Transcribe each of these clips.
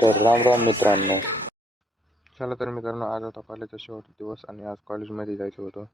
तर राम राम मित्रांनो. चला तर मित्रांनो, आज होता कॉलेजचा शेवटचा दिवस आणि आज कॉलेजमध्ये जायचं होतं.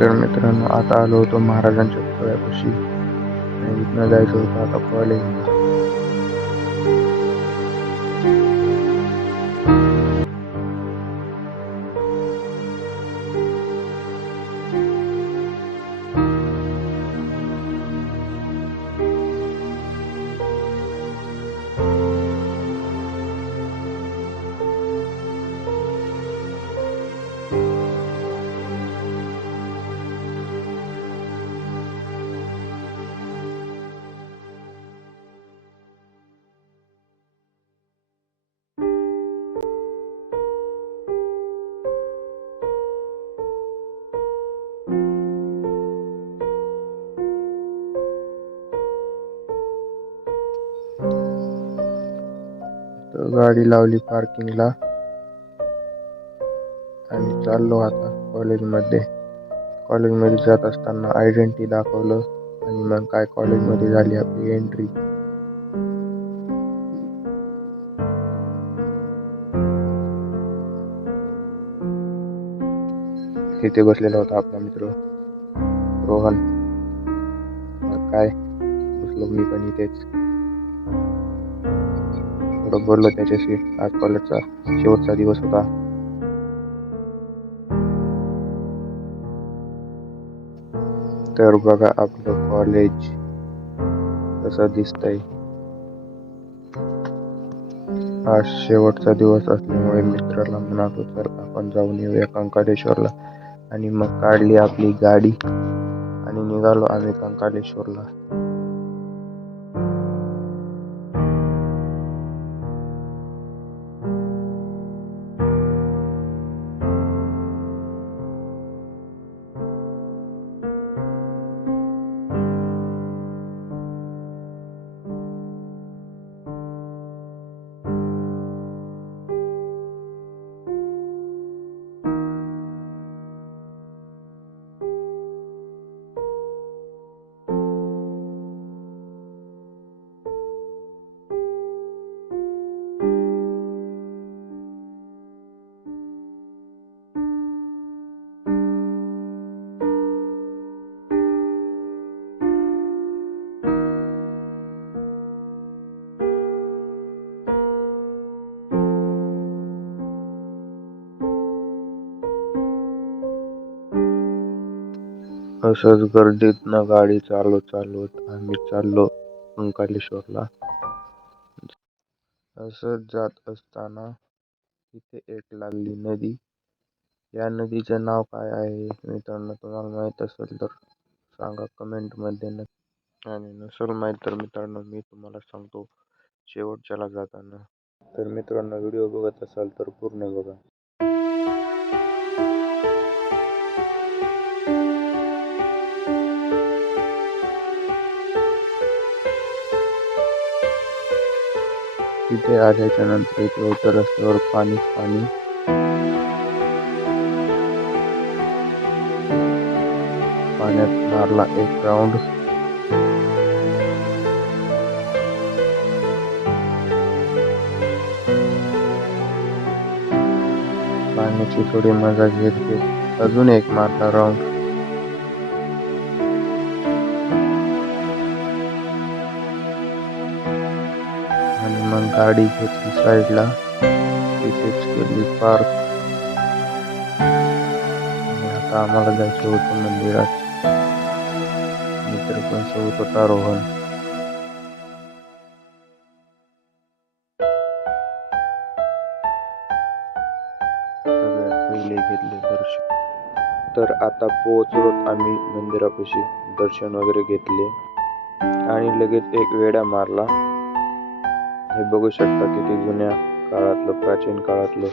तर मित्रांनो, आता आलो होतो महाराजांच्या पुतळ्यापाशी आणि इथनं जायचं होतं आता कॉलेजला. तर गाडी लावली पार्किंगला आणि चाललो आता कॉलेजमध्ये. कॉलेजमध्ये जात असताना आयडेंटिटी दाखवलं आणि मग काय कॉलेजमध्ये झाली आपली एंट्री. इथे बसलेला होता आपला मित्र रोहन. मग काय बसलो मी पण इथेच, थोडं बोललो त्याच्याशी. आज कॉलेजचा शेवटचा दिवस होता. तर बघा आपलं कॉलेज कसं दिसतंय. आज शेवटचा दिवस असल्यामुळे मित्राला म्हणालो तर आपण जाऊन येऊया कंकालेश्वरला. आणि मग काढली आपली गाडी आणि निघालो आम्ही कंकालेश्वरला. असंच गर्दीतनं गाडी चालवत आम्ही चाललो कंकालेश्वरला. असंच जात असताना तिथे एक लागली नदी. या नदीचं नाव काय आहे मित्रांनो, तुम्हाला माहित असेल तर सांगा कमेंटमध्ये नक्की. आणि नसेल माहीत तर मित्रांनो मी तुम्हाला सांगतो शेवटच्याला जाताना. तर मित्रांनो, व्हिडिओ बघत असाल तर पूर्ण बघा. तिथे आल्याच्या नंतर इथे होतं रस्त्यावर पाणीच पाणी. पाण्यात मारला एक राऊंड. पाण्याची थोडी मजा घेत अजून एक मारला राऊंड. आणि मग गाडी घेतली साईडला, तिथेच केली पार्क. आणि आता आम्हाला जायचं होतं मंदिरात. मित्र पण सोबत होता रोहन. सगळ्यात पहिले घेतले दर्शन. तर आता पोहोचलो आम्ही मंदिरापाशी. दर्शन वगैरे घेतले आणि लगेच एक वेढा मारला. हे बघू शकता किती जुन्या काळातलं, प्राचीन काळातलं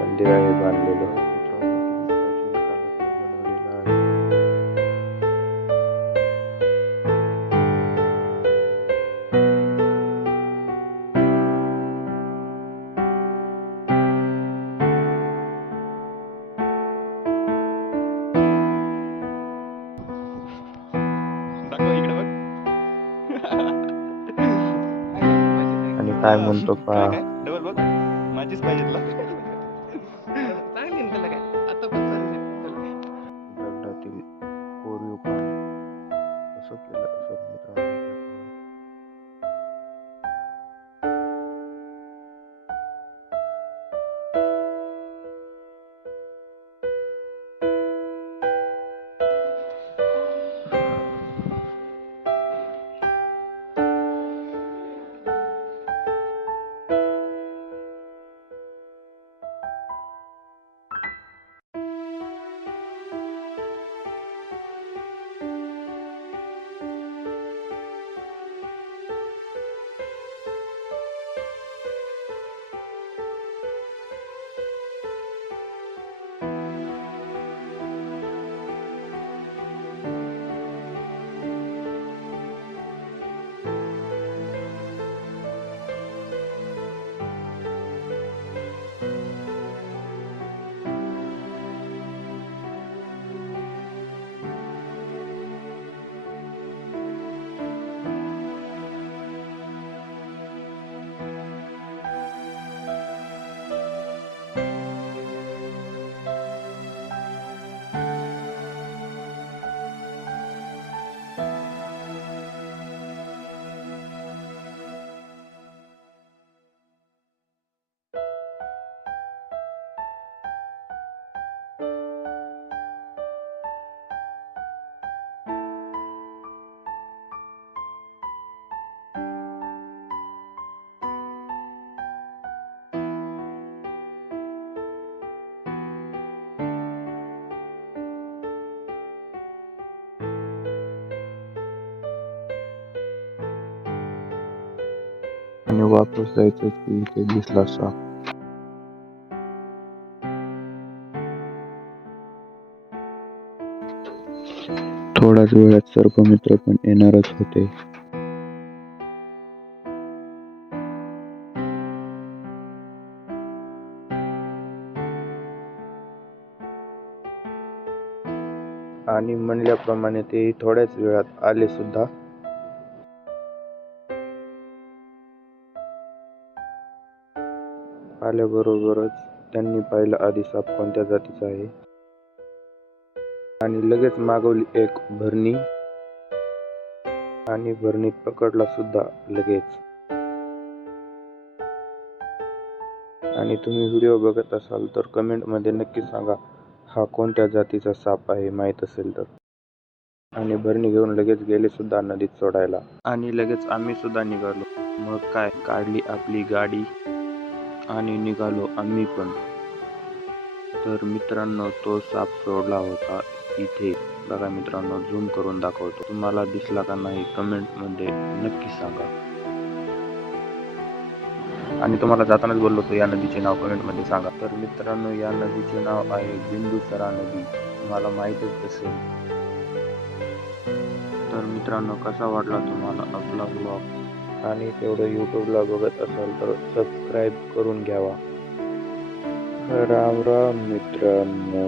मंदिर आहे बांधलेलं. प्राचीन काळातलं बनवलेलं आहे. आणि काय म्हणतो पहा. डबल बघ माझीच पाहिजे दगडातील कोरीव काम कसं केलं असेल मित्रांनो. आणि वापस जायचं की इथे दिसला साप. थोड्याच वेळात सर्प मित्र पण येणारच होते. आणि म्हणल्याप्रमाणे तेही थोड्याच वेळात आले सुद्धा. आल्याबरोबरच त्यांनी पाहिलं आधी साप कोणत्या जातीचा आहे आणि लगेच मागवली एक भरणी आणि भरणीत पकडला सुद्धा लगेच. आणि तुम्ही व्हिडिओ बघत असाल तर कमेंट मध्ये नक्की सांगा हा कोणत्या जातीचा साप आहे, माहित असेल तर. आणि भरणी घेऊन लगेच गेले सुद्धा नदीत सोडायला. आणि लगेच आम्ही सुद्धा निघालो. मग काय, काढली आपली गाडी आणि निघालो आम्ही पण. तर मित्रांनो तो साप सोडला होता इथे. बघा मित्रांनो, झूम करून दाखवतो. तुम्हाला दिसला का नाही कमेंट मध्ये नक्की सांगा. आणि तुम्हाला जातानाच बोललो होतो या नदीचे नाव कमेंट मध्ये सांगा. तर मित्रांनो, या नदीचे नाव आहे बिंदुसरा नदी. तुम्हाला माहीतच असेल. तर मित्रांनो, कसा वाटला तुम्हाला आपला ब्लॉग? आणि तेवढं यूट्यूबला बघत असाल तर सबस्क्राईब करून घ्यावा. राम राम मित्रांनो.